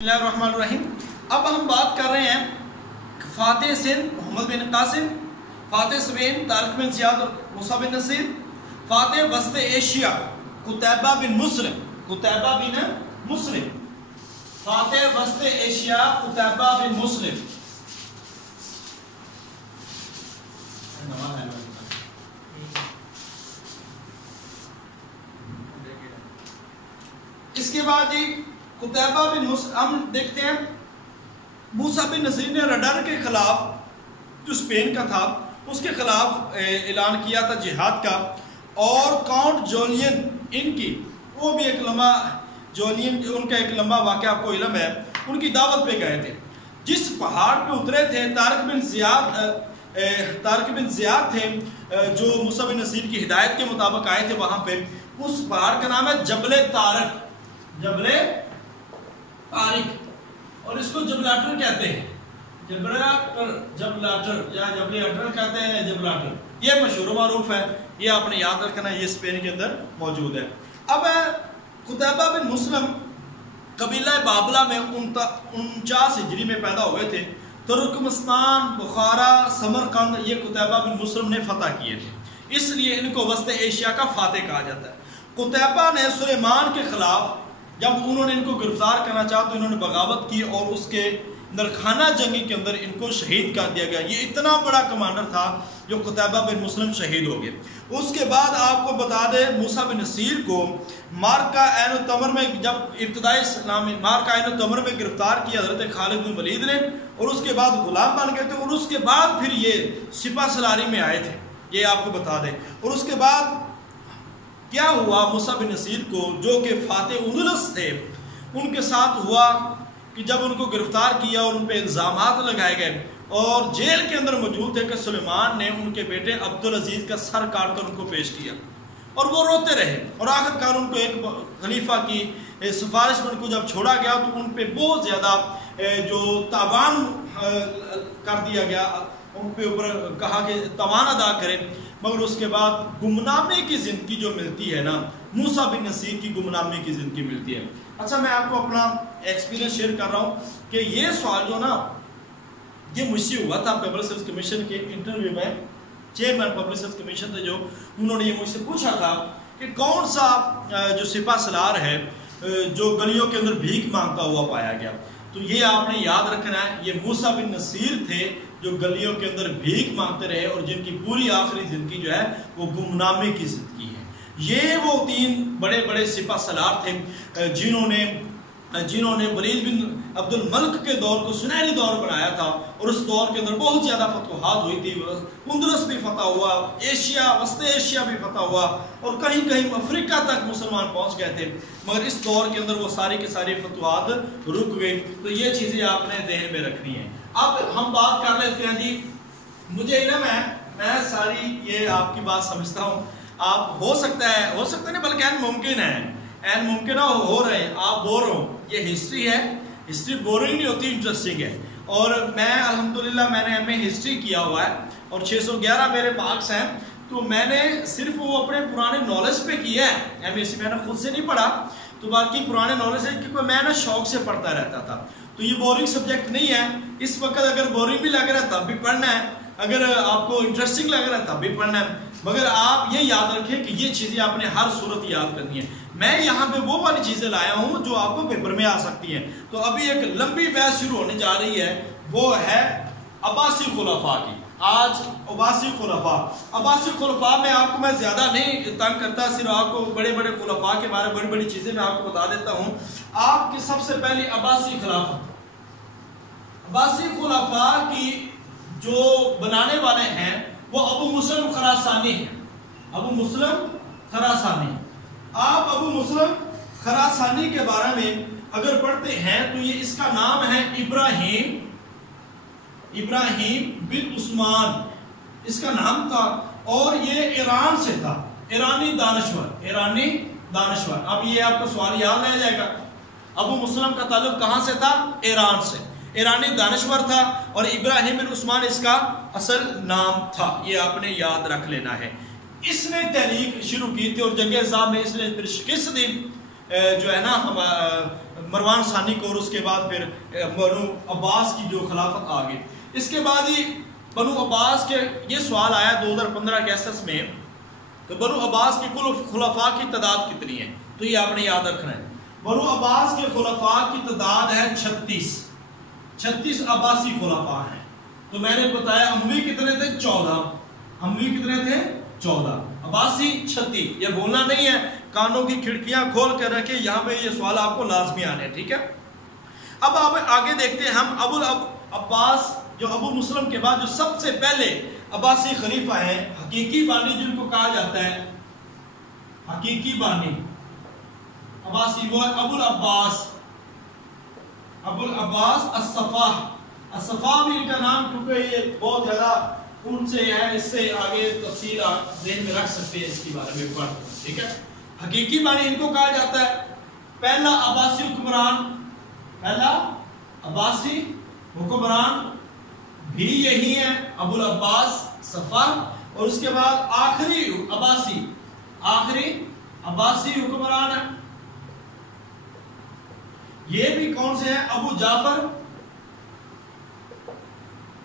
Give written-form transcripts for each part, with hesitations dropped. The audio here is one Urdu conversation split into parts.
بسم اللہ الرحمن الرحیم۔ اب ہم بات کر رہے ہیں فاتح سندھ محمد بن قاسم، فاتح اسپین طارق بن زیاد اور موسیٰ بن نصیر، فاتح وسط ایشیا قتیبہ بن مسلم، فاتح وسط ایشیا قتیبہ بن مسلم۔ اس کے بعد جی قتیبہ بن مسلم ہم دیکھتے ہیں موسیٰ بن نصیر نے رڈر کے خلاف جو اسپین کا تھا اس کے خلاف اعلان کیا تھا جہاد کا، اور کاؤنٹ جولین ان کی وہ بھی ایک لمبا جولین ان کا ایک لمبا واقعہ آپ کو علم ہے، ان کی دعوت پہ گئے تھے۔ جس پہاڑ پہ اترے تھے طارق بن زیاد تھے جو موسیٰ بن نصیر کی ہدایت کے مطابق آئے تھے وہاں پہ۔ اس پہاڑ کا نام ہے جبل طارق، اور اس کو جبلاٹر کہتے ہیں، جبلاٹر یا جبل اٹر کہتے ہیں، جبلاٹر یہ مشہور و معروف ہے، یہ آپ نے یاد رکھنا ہے، یہ اسپین کے اندر موجود ہے۔ اب قتیبہ بن مسلم قبیلہ بابلہ میں 49 ہجری میں پیدا ہوئے تھے۔ ترکمستان، بخارا، سمرقند یہ قتیبہ بن مسلم نے فتح کیے تھے، اس لیے ان کو وسط ایشیا کا فاتح کہا جاتا ہے۔ قتیبہ نے سلیمان کے خلاف جب انہوں نے ان کو گرفتار کرنا چاہا تو انہوں نے بغاوت کی اور اس کے نرخانہ جنگی کے اندر ان کو شہید کر دیا گیا۔ یہ اتنا بڑا کمانڈر تھا جو قتیبہ بن مسلم شہید ہو گئے۔ اس کے بعد آپ کو بتا دیں موسیٰ بن نصیر کو مارکہ عین التمر میں جب ابتدائی اسلامی مارکہ عین التمر میں گرفتار کیا حضرت خالد بن ولید نے، اور اس کے بعد غلام بن گئے تھے، اور اس کے بعد پھر یہ سپہ سالاری میں آئے تھے، یہ آپ کو بتا دیں۔ اور اس کے بعد کیا ہوا موسیٰ بن نصیر کو جو کہ فاتح اندلس تھے ان کے ساتھ ہوا کہ جب ان کو گرفتار کیا اور ان پہ الزامات لگائے گئے اور جیل کے اندر موجود تھے کہ سلیمان نے ان کے بیٹے عبدالعزیز کا سر کاٹ کر ان کو پیش کیا، اور وہ روتے رہے، اور آخر کار ان کو ایک خلیفہ کی سفارش میں ان کو جب چھوڑا گیا تو ان پہ بہت زیادہ جو تاوان کر دیا گیا، ان پہ اوپر کہا کہ تاوان ادا کرے، مگر اس کے بعد گمنامے کی زندگی جو ملتی ہے نا، موسیٰ بن نصیر کی گمنامے کی زندگی ملتی ہے۔ اچھا میں آپ کو اپنا ایکسپیرینس شیئر کر رہا ہوں کہ یہ سوال جو نا یہ مجھ سے ہوا تھا پبلک سروس کمیشن کے انٹرویو میں، چیئرمین پبلک سروس کمیشن تھے جو انہوں نے یہ مجھ سے پوچھا تھا کہ کون سا جو سپہ سالار ہے جو گلیوں کے اندر بھیک مانگتا ہوا پایا گیا، تو یہ آپ نے یاد رکھنا ہے یہ موسیٰ بن نصیر تھے جو گلیوں کے اندر بھیک مانگتے رہے اور جن کی پوری آخری زندگی جو ہے وہ گمنامے کی زندگی ہے۔ یہ وہ 3 بڑے بڑے سپہ سالار تھے جنہوں نے ولید بن عبد الملک کے دور کو سنہری دور بنایا تھا، اور اس دور کے اندر بہت زیادہ فتوحات ہوئی تھی، اندلس بھی فتح ہوا، وسط ایشیا بھی فتح ہوا، اور کہیں کہیں افریقہ تک مسلمان پہنچ گئے تھے، مگر اس دور کے اندر وہ ساری کی ساری فتوحات رک گئی۔ تو یہ چیزیں آپ نے ذہن میں رکھنی ہیں۔ اب ہم بات کر لیتے ہیں جی، مجھے علم ہے میں ساری یہ آپ کی بات سمجھتا ہوں، آپ ہو سکتا ہے نہیں بلکہ این ممکن ہو رہے ہیں، آپ بور ہو، یہ ہسٹری ہے، ہسٹری بورنگ نہیں ہوتی، انٹرسٹنگ ہے۔ اور میں الحمدللہ میں نے ایم اے ہسٹری کیا ہوا ہے اور 611 میرے مارکس ہیں، تو میں نے صرف وہ اپنے پرانے نالج پہ کیا ہے، ایم اے میں نے خود سے نہیں پڑھا، تو باقی پرانے نالج ہے کیونکہ میں نے شوق سے پڑھتا رہتا تھا، تو یہ بورنگ سبجیکٹ نہیں ہے۔ اس وقت اگر بورنگ بھی لگ رہا ہے تب بھی پڑھنا ہے، اگر آپ کو انٹرسٹنگ لگ رہا ہے تب بھی پڑھنا ہے، مگر آپ یہ یاد رکھیں کہ یہ چیزیں آپ نے ہر صورت یاد کرنی ہے۔ میں یہاں پہ وہ والی چیزیں لایا ہوں جو آپ کو پیپر میں آ سکتی ہیں۔ تو ابھی ایک لمبی بحث شروع ہونے جا رہی ہے، وہ ہے عباسی خلفاء کی۔ آج عباسی خلفاء میں آپ کو میں زیادہ نہیں تنگ کرتا، صرف آپ کو بڑے بڑے خلفاء کے بارے بڑی بڑی چیزیں میں آپ کو بتا دیتا ہوں۔ آپ کی سب سے پہلی عباسی خلفاء کی جو بنانے والے ہیں وہ ابو مسلم خراسانی ہیں۔ آپ ابو مسلم خراسانی کے بارے میں اگر پڑھتے ہیں تو یہ اس کا نام ہے ابراہیم بن عثمان اس کا نام تھا، اور یہ ایران سے تھا، ایرانی دانشور۔ اب یہ آپ کو سوال یاد رہ جائے گا، ابو مسلم کا تعلق کہاں سے تھا؟ ایران سے، ایرانی دانشور تھا، اور ابراہیم بن عثمان اس کا اصل نام تھا، یہ آپ نے یاد رکھ لینا ہے۔ اس نے تحریک شروع کی تھی اور جنگ عظام میں اس نے پھر شکست دی، جو ہے نا مروان ثانی کو، اور اس کے بعد پھر بنو عباس کی جو خلافت آ گئی. اس کے بعد ہی بنو عباس کے یہ سوال آیا 2015 کے اسس میں، تو بنو عباس کے کل خلفاء کی تعداد کتنی ہے؟ تو یہ آپ نے یاد رکھنا ہے. بنو عباس کے خلفاء کی تعداد ہے 36 عباسی خلفاء ہیں. تو میں نے بتایا اموی کتنے تھے؟ 14. اموی کتنے تھے؟ 14. عباسی 36. یہ بولنا نہیں ہے، کانوں کی کھڑکیاں کھول کر رکھے، یہاں پہ یہ سوال آپ کو لازمی آنے ہیں. ٹھیک ہے، اب آپ آگے دیکھتے ہیں ہم ابو عباس جو ابو مسلم کے بعد جو سب سے پہلے عباسی خلیفہ ہیں، حقیقی بانی جن کو کہا جاتا ہے، حقیقی بانی عباسی، وہ ابو العباس الصفاح بھی ان کا نام، کیونکہ یہ بہت زیادہ ان سے ہے، اس سے آگے تفصیل آپ ذہن میں رکھ سکتے ہیں اس کے بارے میں پڑھ. ٹھیک ہے، حقیقی بانی ان کو کہا جاتا ہے. پہلا عباسی حکمران بھی یہی ہے، ابو العباس صفاح. اور اس کے بعد آخری عباسی حکمران ہے، یہ بھی کون سے ہیں؟ ابو جعفر.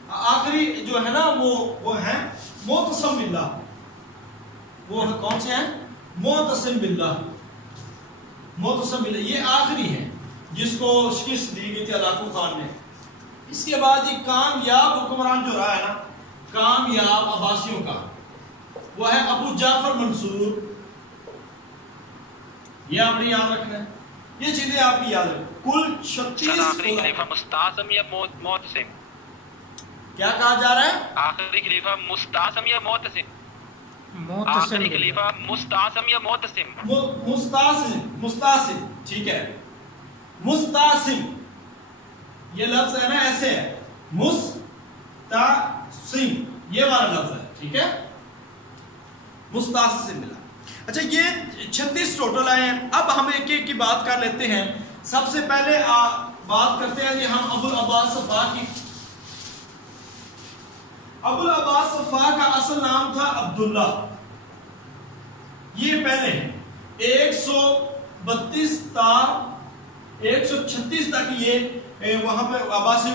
آخری جو ہے نا وہ ہیں معتصم باللہ. وہ کون سے ہیں؟ معتصم باللہ. یہ آخری ہے جس کو شکست دی گئی تھی علاقو خان نے. اس کے بعد یہ کامیاب حکمران جو رہا ہے نا، کامیاب عباسیوں کا، وہ ہے ابو جعفر منصور. یہ آپ نے یاد رکھنا ہے، یہ چیزیں آپ کی یاد رکھیں. کل 36 آخری خلیفہ مستعصم یا معتصم؟ کیا کہا جا رہا ہے؟ آخری خلیفہ مستعصم یا معتصم؟ آخری خلیفہ مستعصم یا معتصم؟ مستعصم. ٹھیک ہے، مستعصم یہ لفظ ہے نا، ایسے ہے مستعصم، یہ والا لفظ ہے. ٹھیک ہے، مستعصم ملا. اچھا، یہ 36 ٹوٹل آئے ہیں. اب ہم ایک ایک کی بات کر لیتے ہیں. سب سے پہلے بات کرتے ہیں کہ ہم ابو العباس صفاح کی. ابو العباس صفاح کا اصل نام تھا عبداللہ. یہ پہلے ہیں 132 تا 136 تک یہ وہاں پہ عباسی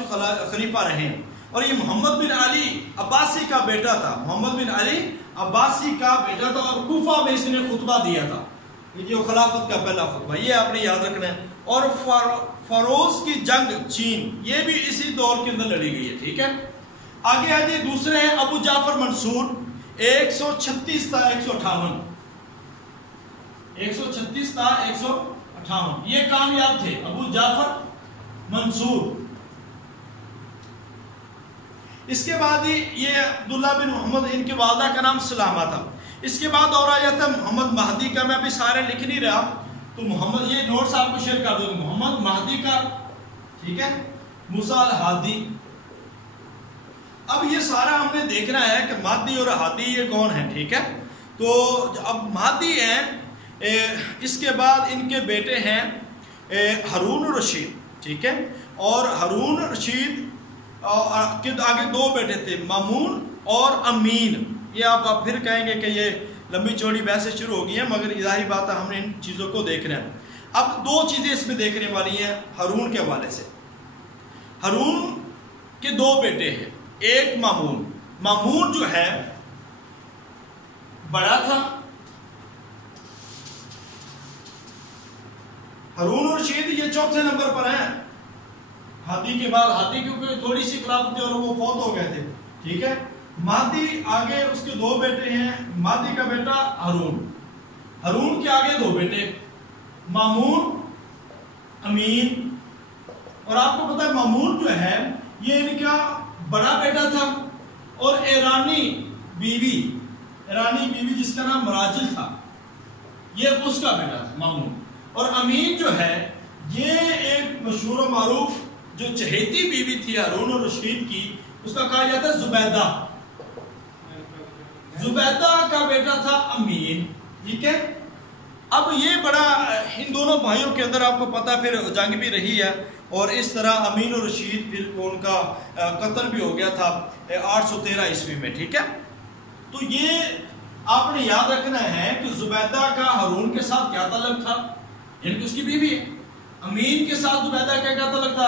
خلیفہ رہے. اور یہ محمد بن علی عباسی کا بیٹا تھا. محمد بن علی عباسی کا بیٹا تھا، اور کوفہ میں اس نے خطبہ دیا تھا، یہ خلافت کا پہلا خطبہ. یہ آپ نے یاد رکھنا ہے. اور فاروس کی جنگ چین، یہ بھی اسی دور کے اندر لڑی گئی ہے. ٹھیک ہے، آگے آجے دوسرے ہیں ابو جعفر منصور 136 تا 158. 136 تا 158 یہ کامیاب تھے ابو جعفر منصور. اس کے بعد یہ عبداللہ بن محمد، ان کے والدہ کا نام سلامہ تھا. اس کے بعد اور آ جاتا ہے محمد مہدی کا. میں ابھی سارے لکھ نہیں رہا، تو محمد، یہ نوٹس آپ کو شیئر کر دوں. محمد مہدی کا، ٹھیک ہے، موسیٰ الہادی. اب یہ سارا ہم نے دیکھنا ہے کہ مہدی اور ہادی یہ کون ہیں. ٹھیک ہے، تو اب مہدی ہیں، اس کے بعد ان کے بیٹے ہیں ہارون الرشید. ٹھیک ہے، اور ہارون الرشید کے آگے 2 بیٹے تھے، مامون اور امین. یہ آپ پھر کہیں گے کہ یہ لمبی چوڑی بحثیں شروع ہو گئی ہیں، مگر ظاہری بات ہے ہم نے ان چیزوں کو دیکھنا ہے. اب 2 چیزیں اس میں دیکھنے والی ہیں ہارون کے حوالے سے. ہارون کے 2 بیٹے ہیں، ایک مامون جو ہے بڑا تھا. ہارون الرشید یہ 4تھے نمبر پر ہیں ہادی کے بعد. ہادی کیونکہ تھوڑی سی خلافت تھی اور وہ فوت ہو گئے تھے. ٹھیک ہے، مہدی آگے اس کے 2 بیٹے ہیں. مہدی کا بیٹا ہارون کے آگے 2 بیٹے، مامون، امین. اور آپ کو پتا ہے مامون جو ہے یہ ان کا بڑا بیٹا تھا، اور ایرانی بیوی جس کا نام مراجل تھا، یہ اس کا بیٹا تھا مامون. اور امین جو ہے یہ ایک مشہور و معروف جو چہیتی بیوی تھی ہارون الرشید کی، اس کا کہا جاتا ہے زبیدہ کا بیٹا تھا امین. ٹھیک ہے، اب یہ بڑا ان دونوں بھائیوں کے اندر آپ کو پتا پھر جنگ بھی رہی ہے، اور اس طرح امین الرشید پھر ان کا قتل بھی ہو گیا تھا 813 عیسوی میں. ٹھیک ہے، تو یہ آپ نے یاد رکھنا ہے کہ زبیدہ کا ہارون کے ساتھ کیا تعلق تھا. یعنی کہ اس کی بیوی ہے. امین کے ساتھ زبیدہ کیا کہتا لگتا؟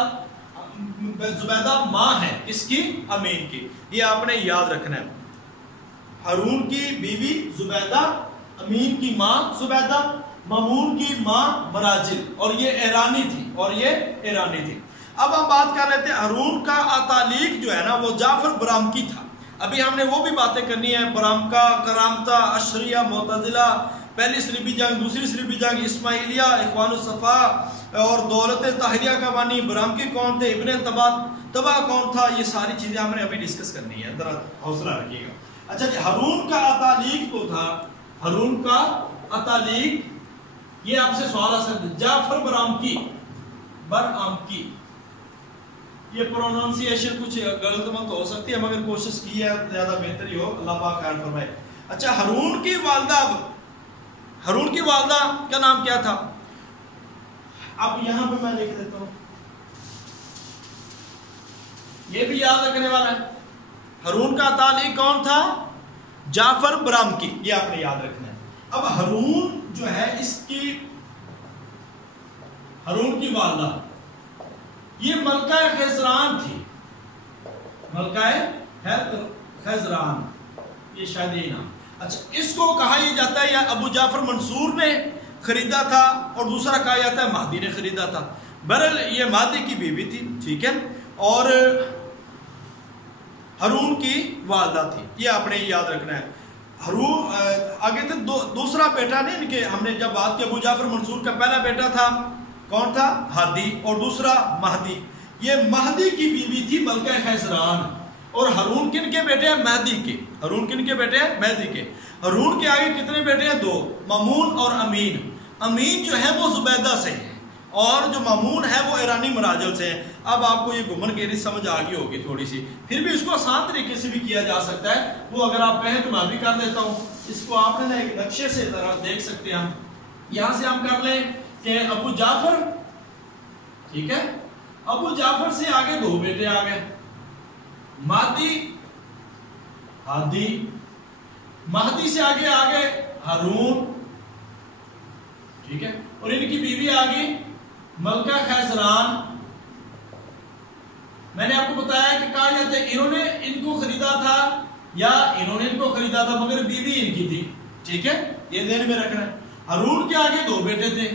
زبیدہ ماں ہے کس کی؟ امین کی. یہ آپ نے یاد رکھنا ہے. ہارون کی بیوی زبیدہ، امین کی ماں زبیدہ، مامون کی ماں مراجل، اور یہ ایرانی تھی. اب ہم بات کر لیتے ہیں ہارون کا تعلیق جو ہے نا وہ جعفر برامکی تھا. ابھی ہم نے وہ بھی باتیں کرنی ہے، برامکا، کرامتا، اشریہ، معتزلہ، پہلی صلیبی جنگ، دوسری صلیبی جنگ، اسماعیلیہ، اخوان الصفا اور دولت طاہریہ کا بانی. برامکی کون تھے؟ ابن تبا کون تھا؟ یہ ساری چیزیں ہم نے ابھی ڈسکس کرنی ہے، ذرا حوصلہ رکھیے گا. اچھا جی، ہارون کا تعلیق تو تھا، ہارون کا تعلیق، یہ آپ سے سوال آ سکتا ہے. جعفر برامکی، یہ پروننسیشن کچھ غلط مت ہو سکتی ہے مگر کوشش کی ہے زیادہ بہتری ہو، اللہ پاک خیر فرمائے. اچھا، ہارون کی والدہ کا نام کیا تھا؟ اب یہاں پہ میں لکھ دیتا ہوں، یہ بھی یاد رکھنے والا ہے. ہارون کا تعلیق کون تھا؟ جعفر برامکی، یہ آپ نے یاد رکھنا ہے. اب ہارون جو ہے ہارون کی والدہ یہ ملکہ خیزران تھی. ملکہ خیزران، یہ شاید یہ نام. اچھا، اس کو کہا یہ جاتا ہے یا ابو جعفر منصور نے خریدا تھا اور دوسرا کہا جاتا ہے مہدی نے خریدا تھا. بہرحال یہ مہدی کی بیوی تھی، ٹھیک ہے، اور ہارون کی والدہ تھی. یہ آپ نے یاد رکھنا ہے. ہارون آگے تھے دوسرا بیٹا نہیں، ان کے ہم نے جب بات کی ابو جعفر منصور کا پہلا بیٹا تھا کون تھا؟ ہادی، اور دوسرا مہدی. یہ مہدی کی بیوی تھی ملکہ خیزران. اور ہارون کن کے بیٹے ہیں؟ مہدی کے. ہارون کن کے بیٹے ہیں؟ مہدی کے. ہارون کے آگے کتنے بیٹے ہیں؟ 2، مامون اور امین. امین جو ہے وہ زبیدہ سے ہے اور جو مامون ہے وہ ایرانی مراجل سے ہے. اب آپ کو یہ گمن گیری سمجھ آ گئی ہوگی تھوڑی سی، پھر بھی اس کو آسان طریقے سے بھی کیا جا سکتا ہے. وہ اگر آپ کہیں تو میں بھی کر دیتا ہوں. اس کو آپ نے ایک نقشے سے ذرا دیکھ سکتے ہیں. ہم یہاں سے ہم کر لیں کہ ابو جعفر، ٹھیک ہے، ابو جعفر سے آگے 2 بیٹے آ گئے، مہدی، ہادی. مہدی سے آگے ہارون، ٹھیک ہے، اور ان کی بیوی آ گئی ملکہ خیزران. میں نے آپ کو بتایا کہ کہا جاتا ہے انہوں نے ان کو خریدا تھا یا انہوں نے ان کو خریدا تھا مگر بیوی ان کی تھی، ٹھیک ہے، یہ ذہن میں رکھنا ہے. ہارون کے آگے 2 بیٹے تھے.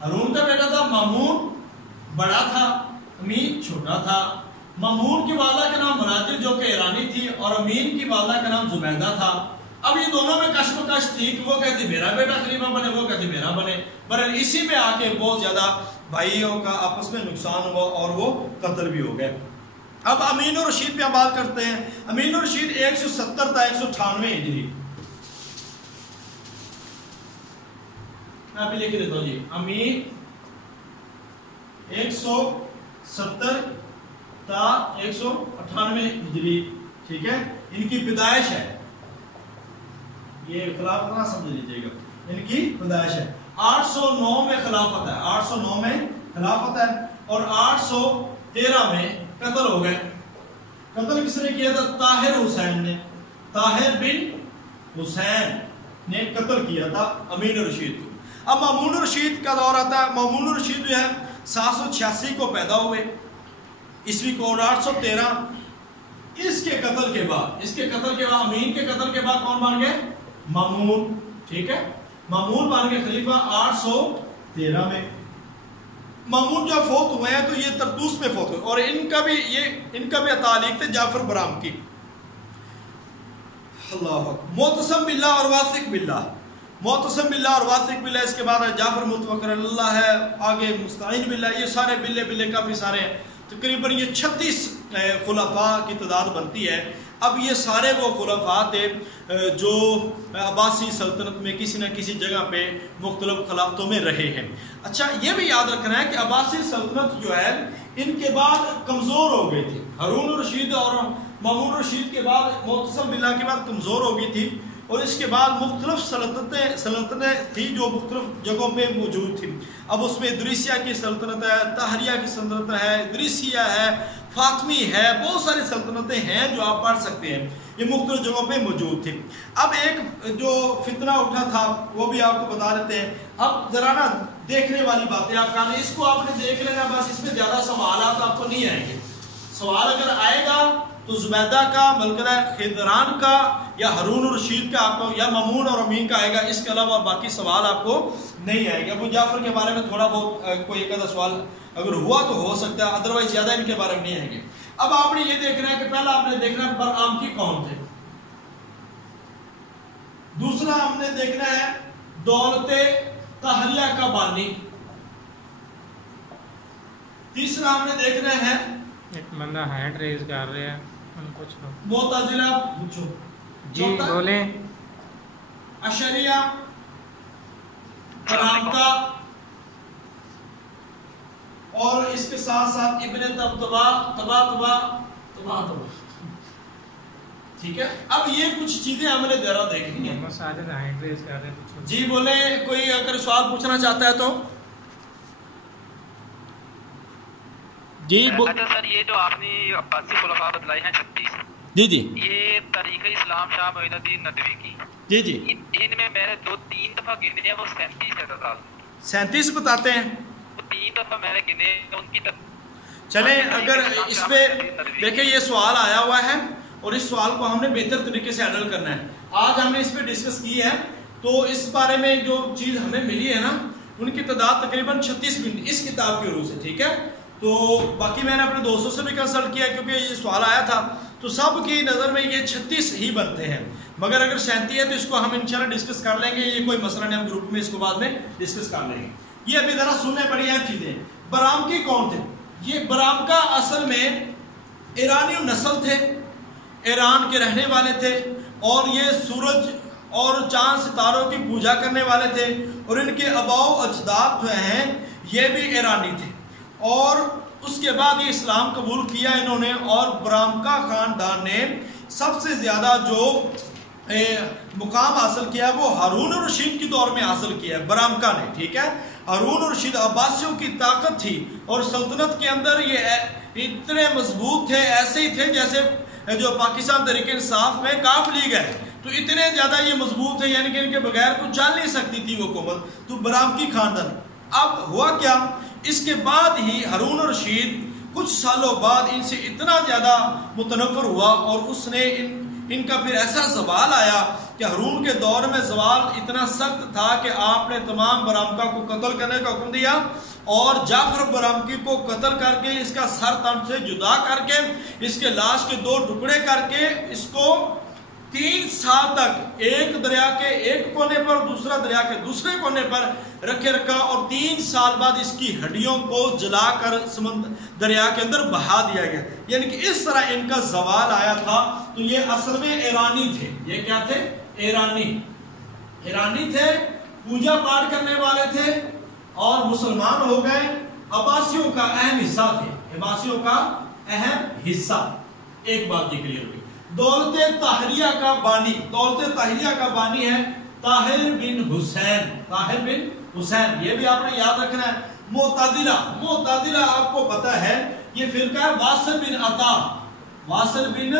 ہارون کا بیٹا تھا مامون، بڑا تھا، امین چھوٹا تھا. مامون کی والدہ کا نام مراجل جو کہ ایرانی تھی، اور امین کی والدہ کا نام زبیدہ تھا. اب یہ دونوں میں کشمکش تھی کہ وہ کہتے میرا بیٹا خلیفہ بنے، وہ کہتے میرا بنے. بہرحال اسی میں آ کے بہت زیادہ بھائیوں کا آپس میں نقصان ہوا اور وہ قتل بھی ہو گئے. اب امین و رشید پہ ہم بات کرتے ہیں. امین و رشید 170 تا 198 ہجری. میں ابھی لکھ دیتا ہوں جی. امین 170 تا 198 ہجری، ٹھیک ہے. ان کی پیدائش ہے، یہ خلافت نہ سمجھ لیجیے گا، ان کی پیدائش ہے. 809 میں خلافت ہے، 809 میں خلافت ہے، اور 813 میں قتل ہو گئے. قتل کس نے کیا تھا؟ طاہر حسین نے، طاہر بن حسین نے قتل کیا تھا امین رشید کو. اب مامون رشید کا دور آتا ہے. مامون رشید جو ہے 786 کو پیدا ہوئے عیسوی کو، اور 813 اس کے قتل کے بعد امین کے قتل کے بعد کون بن گئے؟ مامون، ٹھیک ہے، مامون بن گئے خلیفہ 813 میں. مامون جب فوت ہوئے ہیں تو یہ ترتوس میں فوت ہوئے، اور ان کا بھی تعلیق تھے جعفر برامکی. اللہ معتصم باللہ اور واثق باللہ، معتصم باللہ اور واثق باللہ. اس کے بعد جعفر متوکل اللہ ہے، آگے مستعین باللہ. یہ سارے بلے کافی سارے ہیں، تقریباً یہ 36 خلفاء کی تعداد بنتی ہے. اب یہ سارے وہ خلفاء تھے جو عباسی سلطنت میں کسی نہ کسی جگہ پہ مختلف خلافتوں میں رہے ہیں. اچھا، یہ بھی یاد رکھنا ہے کہ عباسی سلطنت جو ہے ان کے بعد کمزور ہو گئی تھی. ہارون رشید اور مامون رشید کے بعد، معتصم باللہ کے بعد کمزور ہو گئی تھی، اور اس کے بعد مختلف سلطنتیں تھیں جو مختلف جگہوں پہ موجود تھیں. اب اس میں ادریسیہ کی سلطنت ہے، طاہریہ کی سلطنت ہے، ادریسیہ ہے، فاطمی ہے، بہت ساری سلطنتیں ہیں جو آپ پڑھ سکتے ہیں، یہ مختلف جگہوں پہ موجود تھی. اب ایک جو فتنہ اٹھا تھا وہ بھی آپ کو بتا دیتے ہیں. اب ذرا نا دیکھنے والی باتیں آپ کر رہے ہیں، اس کو آپ نے دیکھ لینا بس، اس میں زیادہ سوالات آپ کو نہیں آئیں گے. سوال اگر آئے گا تو زبیدہ کا، ملکہ خضران کا یا ہارون الرشید کا آپ کو، یا مامون اور امین کا آئے گا. اس کے علاوہ باقی سوال آپ کو نہیں آئے گا. ابو جعفر کے بارے میں تھوڑا بہت کوئی ایک آدھا سوال اگر ہوا تو ہو سکتا ہے، ادروائز زیادہ ان کے بارے میں نہیں آئیں گے. اب آپ نے یہ دیکھنا ہے کہ پہلا آپ نے دیکھنا ہے برآمکی کون تھے، دوسرا ہم نے دیکھنا ہے دولت طاہریہ کا بانی، تیسرا ہم نے دیکھنا ہے ایک بندہ ہینڈ ریز کر رہے ہیں، کچھ معتزلہ پوچھو جی بولیں. اشعریہ، کرامتہ، اور اس کے ساتھ ساتھ ابن طباطبا. ٹھیک ہے، اب یہ کچھ چیزیں ہم نے ذرا دیکھنی ہیں. ساجد ہینڈ ریز کر رہے ہیں. جی بولیں، کوئی اگر سوال پوچھنا چاہتا ہے تو جی. اچھا سر، یہ جو آپ نے عباسی خلفاء بتلائے ہیں 36، جی جی یہ طریقہ اسلام شاہ معین الدین ندوی کی، جی جی ان میں میں نے 2-3 دفعہ گنے ہیں، وہ 37 ہے تعداد. 37 بتاتے ہیں. وہ 3 دفعہ میں نے گنے ان کی چلیں اگر اس پہ دیکھیں یہ سوال آیا ہوا ہے اور اس سوال کو ہم نے بہتر طریقے سے ہینڈل کرنا ہے. آج ہم نے اس پہ ڈسکس کی ہے تو اس بارے میں جو چیز ہمیں ملی ہے نا، ان کی تعداد تقریباً 36 اس کتاب کے روح سے. ٹھیک ہے، تو باقی میں نے اپنے دوستوں سے بھی کنسلٹ کیا کیونکہ یہ سوال آیا تھا تو سب کی نظر میں یہ 36 ہی بنتے ہیں، مگر اگر 37 ہے تو اس کو ہم انشاءاللہ ڈسکس کر لیں گے. یہ کوئی مسئلہ نہیں، ہم گروپ میں اس کو بعد میں ڈسکس کر لیں گے. یہ ابھی ذرا سننے پڑی ہیں چیزیں. برآمکی کون تھے؟ یہ برآمکا اصل میں ایرانی نسل تھے، ایران کے رہنے والے تھے، اور یہ سورج اور چاند ستاروں کی پوجا کرنے والے تھے، اور ان کے آباء و اجداد جو ہیں یہ بھی ایرانی تھے. اور اس کے بعد یہ اسلام قبول کیا انہوں نے، اور برآمکا خاندان نے سب سے زیادہ جو مقام حاصل کیا ہے وہ ہارون الرشید کی دور میں حاصل کیا ہے برآمکا نے. ٹھیک ہے، ہارون الرشید عباسیوں کی طاقت تھی، اور سلطنت کے اندر یہ اتنے مضبوط تھے، ایسے ہی تھے جیسے جو پاکستان تحریک انصاف میں کاف لیگ ہے، تو اتنے زیادہ یہ مضبوط ہے، یعنی کہ ان کے بغیر کچھ چل نہیں سکتی تھی وہ حکومت. تو برآمکی خاندان. اب ہوا کیا، اس کے بعد ہی ہارون الرشید کچھ سالوں بعد ان سے اتنا زیادہ متنفر ہوا، اور اس نے ان کا پھر ایسا زوال آیا کہ ہارون کے دور میں زوال اتنا سخت تھا کہ آپ نے تمام برآمکا کو قتل کرنے کا حکم دیا، اور جعفر برآمکی کو قتل کر کے اس کا سر تن سے جدا کر کے اس کے لاش کے 2 ٹکڑے کر کے اس کو 3 سال تک ایک دریا کے ایک کونے پر دوسرا دریا کے دوسرے کونے پر رکھے رکھا، اور 3 سال بعد اس کی ہڈیوں کو جلا کر دریا کے اندر بہا دیا گیا. یعنی کہ اس طرح ان کا زوال آیا تھا. تو یہ اصل میں ایرانی تھے. یہ کیا تھے؟ ایرانی تھے، پوجا پاٹ کرنے والے تھے، اور مسلمان ہو گئے. عباسیوں کا اہم حصہ تھے، عباسیوں کا اہم حصہ. ایک بات یہ کلیئر ہوئی. دولت طاہریہ کا بانی، دولت طاہریہ کا بانی ہے طاہر بن حسین. طاہر بن حسین، یہ بھی آپ نے یاد رکھنا ہے. معتزلہ آپ کو پتا ہے یہ فرقہ ہے واصل بن عطا. واصل بن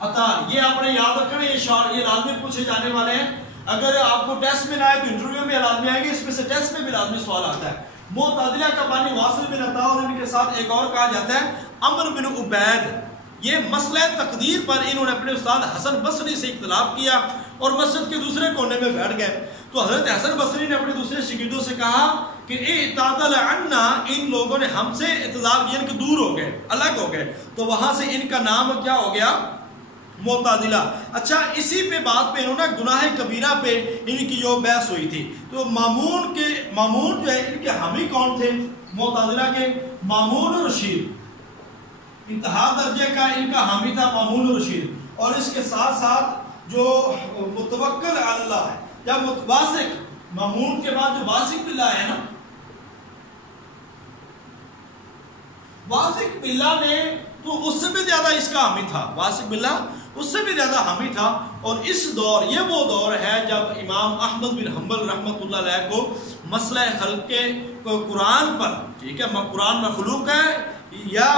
عطا یہ آپ نے یاد رکھنا ہے. یہ لازمی پوچھے جانے والے ہیں. اگر آپ کو ٹیسٹ میں نہ آئے تو انٹرویو میں لازمی آئیں گے، اس میں سے ٹیسٹ میں بھی لازمی سوال آتا ہے. معتزلہ کا بانی واصل بن عطا، اور ان کے ساتھ ایک اور کہا جاتا ہے عمر بن عبید. یہ مسئلہ تقدیر پر انہوں نے اپنے استاد حسن بصری سے اختلاف کیا اور مسجد کے دوسرے کونے میں بیٹھ گئے. تو حضرت حسن بصری نے اپنے دوسرے شاگردوں سے کہا کہ اعتزل عنا، ان لوگوں نے ہم سے اعتزال یعنی کہ دور ہو گئے، الگ ہو گئے. تو وہاں سے ان کا نام کیا ہو گیا؟ معتزلہ. اچھا، اسی پہ بات پہ انہوں نے گناہ کبیرہ پہ ان کی جو بحث ہوئی تھی. تو مامون جو ہے ان کے حامی کون تھے معتزلہ کے؟ مامون الرشید، انتہا درجے کا ان کا حامی تھا مامون الرشید. اور اس کے ساتھ ساتھ جو متوکل علی اللہ ہے یا واثق، مامون کے بعد جو واثق باللہ ہے نا، واثق باللہ نے تو اس سے بھی زیادہ اس کا حامی تھا. واثق باللہ اس سے بھی زیادہ حامی تھا. اور اس دور، یہ وہ دور ہے جب امام احمد بن حنبل رحمۃ اللہ علیہ کو مسئلہ خلق کے قرآن پر، ٹھیک ہے، قرآن مخلوق ہے یا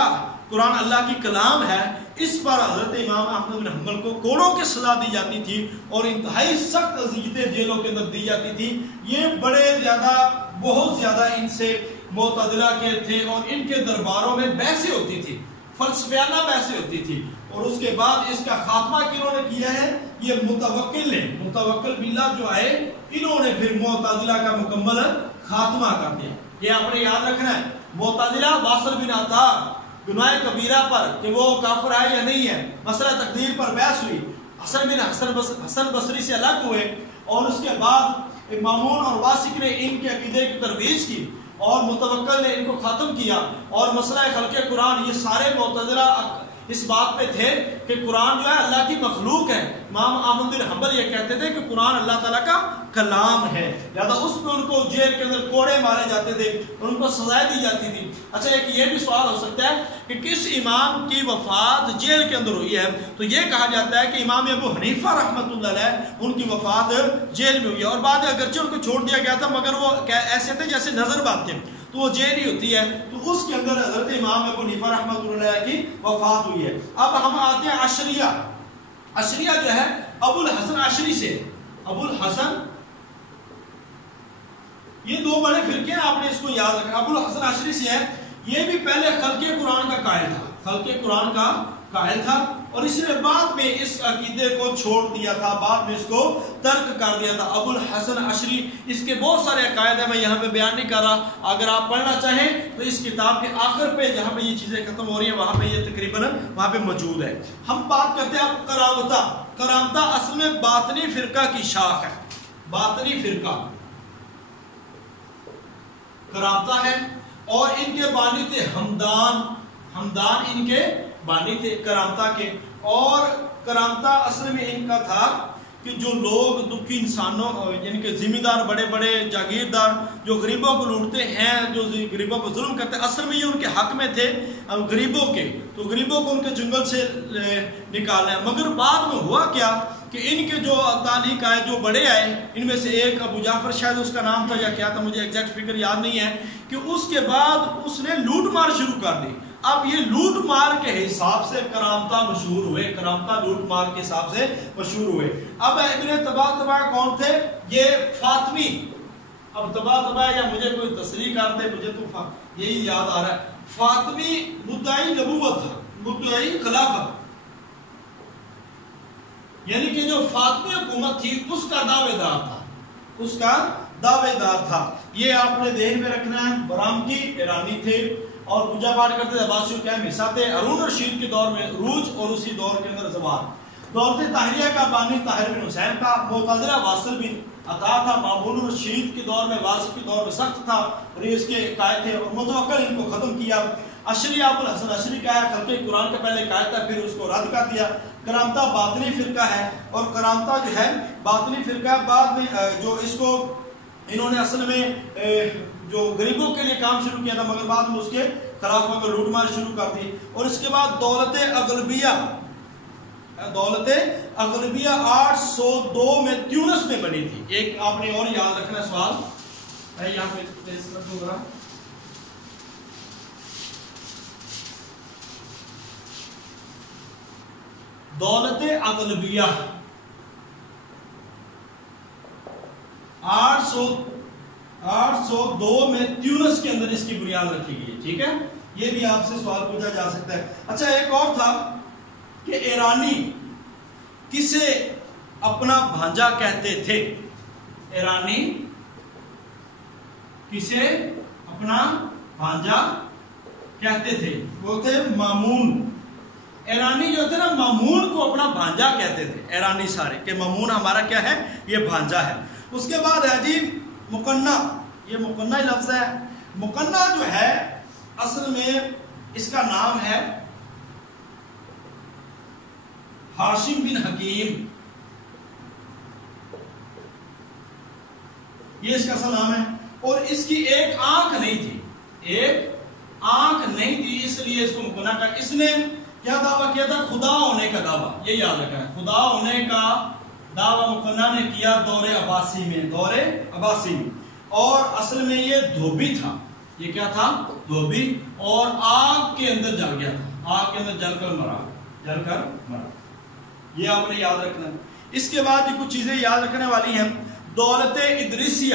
قرآن اللہ کی کلام ہے، اس پر حضرت امام احمد بن حنبل کو کوڑوں کی سزا دی جاتی تھی اور انتہائی سخت اذیتیں جیلوں کے اندر دی جاتی تھی. یہ بڑے زیادہ بہت زیادہ ان سے معتزلہ کے تھے اور ان کے درباروں میں بحثیں ہوتی تھی، فلسفیانہ بحثیں ہوتی تھی. اور اس کے بعد اس کا خاتمہ کنہوں نے کیا ہے؟ یہ متوکل نے، متوکل باللہ جو آئے انہوں نے پھر معتزلہ کا مکمل خاتمہ کر دیا. یہ آپ نے یاد رکھنا ہے. معتزلہ واصل بن عطا گناہ کبیرہ پر کہ وہ کافر ہے یا نہیں ہے، مسئلہ تقدیر پر بحث ہوئی، حسن بصری سے الگ ہوئے اور اس کے بعد مامون اور واسق نے ان کے عقیدے کی ترویج کی اور متوکل نے ان کو ختم کیا. اور مسئلہ خلق قرآن، یہ سارے معتزلہ اس بات پہ تھے کہ قرآن جو ہے اللہ کی مخلوق ہے. امام احمد بن حنبل یہ کہتے تھے کہ قرآن اللہ تعالیٰ کا کلام ہے، لہذا اس پہ ان کو جیل کے اندر کوڑے مارے جاتے تھے اور ان کو سزائیں دی جاتی تھی. اچھا ایک یہ بھی سوال ہو سکتا ہے کہ کس امام کی وفات جیل کے اندر ہوئی ہے؟ تو یہ کہا جاتا ہے کہ امام ابو حنیفہ رحمۃ اللہ علیہ ان کی وفات جیل میں ہوئی ہے. اور بعد اگرچہ ان کو چھوڑ دیا گیا تھا مگر وہ ایسے تھے جیسے نظر بات تھے، تو وہ جیل ہی ہوتی ہے. تو اس کے اندر حضرت امام ابو حنیفہ رحمۃ اللہ علیہ کی وفات ہوئی ہے. اب ہم آتے ہیں عشریہ. عشریہ جو ہے ابو الحسن عشری سے. ابو الحسن، یہ دو بڑے فرقے ہیں، آپ نے اس کو یاد رکھنا. ابو الحسن عشری سے ہے، یہ بھی پہلے خلق قرآن کا قائل تھا، خلق قرآن کا قائل تھا اور اس نے بعد میں اس عقیدے کو چھوڑ دیا تھا، بعد میں اس کو ترک کر دیا تھا. ابو الحسن عشری، اس کے بہت سارے عقائد ہیں، میں یہاں پہ بیان نہیں کر رہا. اگر آپ پڑھنا چاہیں تو اس کتاب کے آخر پہ جہاں پہ یہ چیزیں ختم ہو رہی ہیں وہاں پہ یہ تقریباً وہاں پہ موجود ہے. ہم بات کرتے ہیں اب کرامتہ. کرامتہ اصل میں باطنی فرقہ کی شاخ ہے، باطنی فرقہ کرامتہ ہے. اور ان کے بانی تھے ہمدان ان کے بانی تھے کرامتہ کے. اور کرامتہ اصل میں ان کا تھا کہ جو لوگ دکھی انسانوں یعنی کہ ذمہ دار بڑے بڑے جاگیردار جو غریبوں کو لوٹتے ہیں، جو غریبوں کو ظلم کرتے ہیں، اصل میں یہ ان کے حق میں تھے غریبوں کے، تو غریبوں کو ان کے جنگل سے نکالنا ہے. مگر بعد میں ہوا کیا کہ ان کے جو تعلیق آئے، جو بڑے آئے، ان میں سے ایک ابو جعفر شاید اس کا نام تھا یا کیا تھا، مجھے ایگزیکٹ فگر یاد نہیں ہے، کہ اس کے بعد اس نے لوٹ مار شروع کر دی. اب یہ لوٹ مار کے حساب سے کرامتہ مشہور ہوئے، کرامتہ لوٹ مار کے حساب سے مشہور ہوئے. اب ابن طباطبا کون تھے؟ یہ فاطمی. اب طباطبا یا مجھے کوئی تصریح کر دے، مجھے تو یہی یاد آ رہا ہے، فاطمی مدعی نبوت تھا، مدعی خلافت، یعنی کہ جو فاطمی حکومت تھی اس کا دعوے دار تھا، اس کا دعوے دار تھا. یہ آپ نے ذہن میں رکھنا ہے. برامکی ایرانی تھے اور پوجا پاٹ کرتے تھے، عباسیوں کے اہم حصہ تھے. ہارون رشید کے دور میں عروج اور اسی دور کے اندر زوال. دولت طاہریہ کا بانی طاہر بن حسین تھا. معتزلہ واصل بن عطا تھا. مامون رشید کے دور میں، واصل کے دور میں سخت تھا اور یہ اس کے قائد تھے اور متوکل ان کو ختم کیا. عشری ابو الحسن عشری کا ہے، خلق قرآن کا پہلے قائد تھا، پھر اس کو رد کر دیا. کرامتہ باطنی فرقہ ہے اور کرامتہ جو ہے باطنی فرقہ بعد میں جو اس کو انہوں نے اصل میں جو غریبوں کے لیے کام شروع کیا تھا مگر بعد میں اس کے خلاف مگر لوٹ مار شروع کر دی. اور اس کے بعد دولت اغلبیہ 802 میں تیونس میں بنی تھی. ایک آپ نے اور یاد رکھنا سوال ہے یہاں پہ پیش کر دوں گا. دولت اغلبیہ 802 میں تیونس کے اندر اس کی بنیاد رکھی گئی. ٹھیک ہے، یہ بھی آپ سے سوال پوچھا جا سکتا ہے. اچھا ایک اور تھا کہ ایرانی کسے اپنا بھانجا کہتے تھے؟ ایرانی کسے اپنا بھانجا کہتے تھے؟ وہ تھے مامون. ایرانی جو تھے نا مامون کو اپنا بھانجا کہتے تھے، ایرانی سارے، کہ مامون ہمارا کیا ہے؟ یہ بھانجا ہے. اس کے بعد ہے جی مقنع. یہ مقنع لفظ ہے. مقنع جو ہے اصل میں اس کا نام ہے ہاشم بن حکیم. یہ اس کا اصل نام ہے. اور اس کی ایک آنکھ نہیں تھی، ایک آنکھ نہیں تھی، اس لیے اس کو مقنع کہا. اس نے کیا دعویٰ کیا تھا؟ خدا ہونے کا دعویٰ. یہ یاد رکھنا ہے، خدا ہونے کا دعویٰ مقنع نے کیا دور عباسی میں، دور عباسی میں. اور اصل میں یہ دھوبی تھا. یہ کیا تھا؟ دھوبی. اور آگ کے اندر جل گیا تھا، آگ کے اندر جل کر مرا. یہ آپ نے یاد رکھنا ہے. اس کے بعد کچھ چیزیں یاد رکھنے والی ہیں. دولت ادریسیہ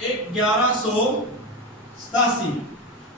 1187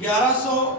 1100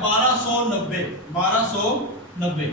1290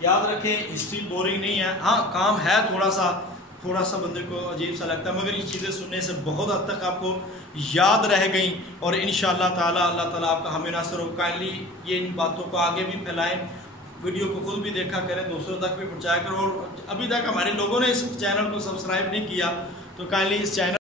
یاد رکھیں ہسٹری بورنگ نہیں ہے، ہاں کام ہے تھوڑا سا بندے کو عجیب سا لگتا ہے، مگر یہ چیزیں سننے سے بہت حد تک آپ کو یاد رہ گئیں، اور انشاءاللہ تعالی اللہ تعالیٰ آپ کا ہمیں ناصر ہو۔ کائنڈلی یہ ان باتوں کو آگے بھی پھیلائیں، ویڈیو کو خود بھی دیکھا کریں، دوسروں تک بھی پہنچایا کریں، اور ابھی تک ہمارے لوگوں نے اس چینل کو سبسکرائب نہیں کیا تو کائنڈلی اس چینل